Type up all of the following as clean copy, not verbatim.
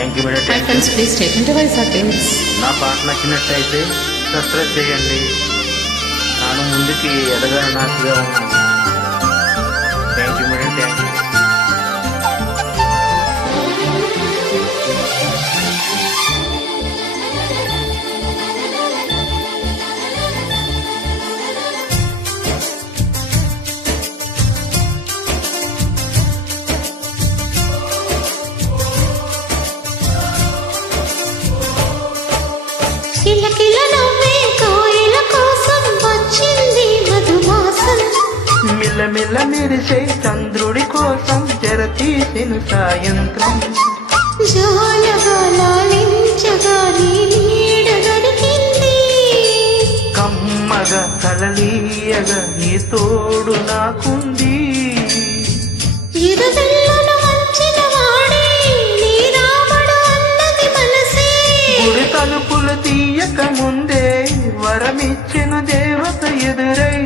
Thank you madam. Hi friends, please take into my seconds. నా పాట నచ్చినట్టయితే subscribe చేయండి. ನಾನು ముందుకి ఎదగాలని ఆశగా ఉన్నాను. Thank you madam. Thank you. మిల్ల మెరిసే చంద్రుడి కోసం తెరతీసిన సాయంత్రం కమ్మగా కలలీయగా నీ తోడు నాకుంది. గుడి తలుపులు తీయక ముందే వరమిచ్చిన దేవత ఎదురై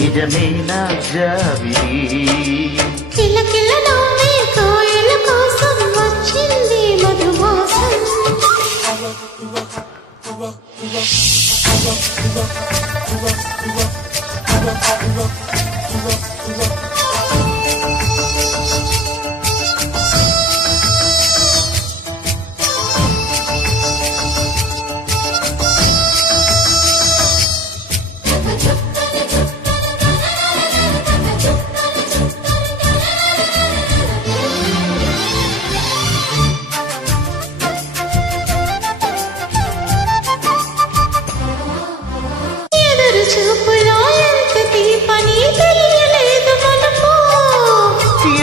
నిజమైన జాబిలి కిలకిల నవ్వే కోయిల కోసం వచ్చింది మధుమాసం.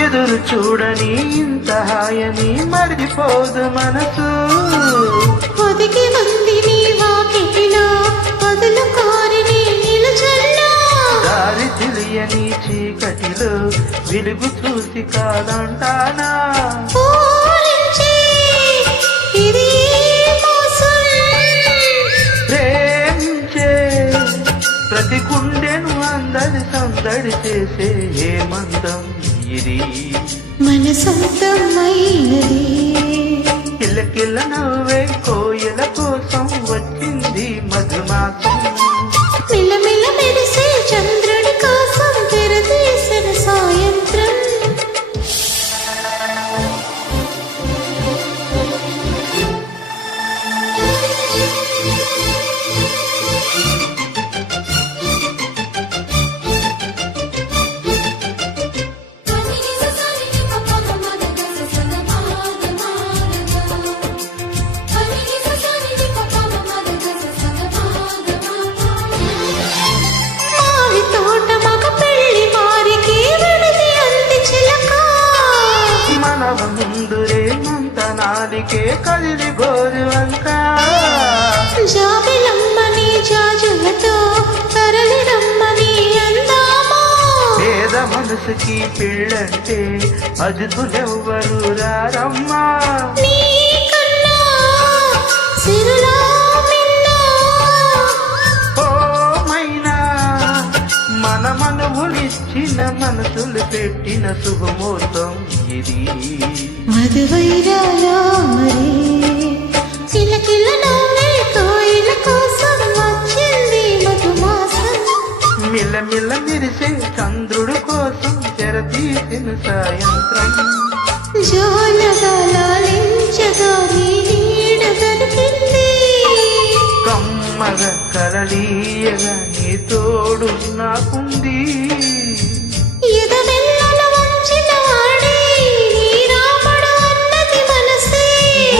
ఎదురు చూడని ఇంత హాయని మరిపోదు మనసు. ఒదిగి ఉంది నీ వాకిటిలో వదులు కోరి నీ నిలుచున్నా. దారి తెలియని చీకటిలో వెలుగు చూసి కాదంటానా. ప్రేమించే ప్రతి గుండెను అందరి సందడి చేసే ఏ మందం ఇది మన సొంతమైనది. కిలకిల నవ్వే కోయిల కోసం వచ్చింది మధుమాసం. మిలమిల మెరిసే చంద్రుడి కోసం తెరతీసిన సాయంత్రం. ముందురే మంతనాలికే కదిలి గోరువంక జాబిలమ్మని జాజులతో తరలి రమ్మని అందామా. పేద మనసుకి పెళ్ళంటే అదుపులెవ్వరు రారమ్మా. మన మనవులిచ్చిన మనసులు పెట్టిన శుభముహూర్తం ఇది. మధువైరాలో మరి కిలకిల నవ్వే కోయిల కోసం వచ్చింది మధుమాసం. మిల్ల మెరిసే చంద్రుడు కోసం తెరతీసిన సాయంత్రం జోలగా లాలించగా నీ నీడ దొరికింది. కమ్మగా కలలీయగా నీ తోడు నాకుంది.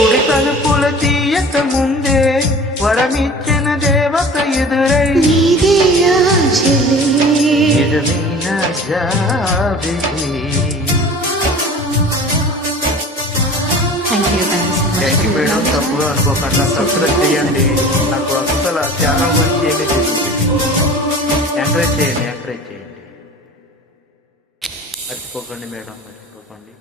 గుడి తలుపుల తీయక ముందే వరమిచ్చిన దేవత ఎదురై నిజమైన జాబిలి. Thank you madam. తప్పుగా అనుకోకుండా సబ్స్క్రైబ్ చేయండి. నాకు అసలు ఛానల్ గురించి ఏమీ తెలియదు. ఎంకరేజ్ చేయండి. మర్చిపోకండి మేడం, మర్చిపోకండి.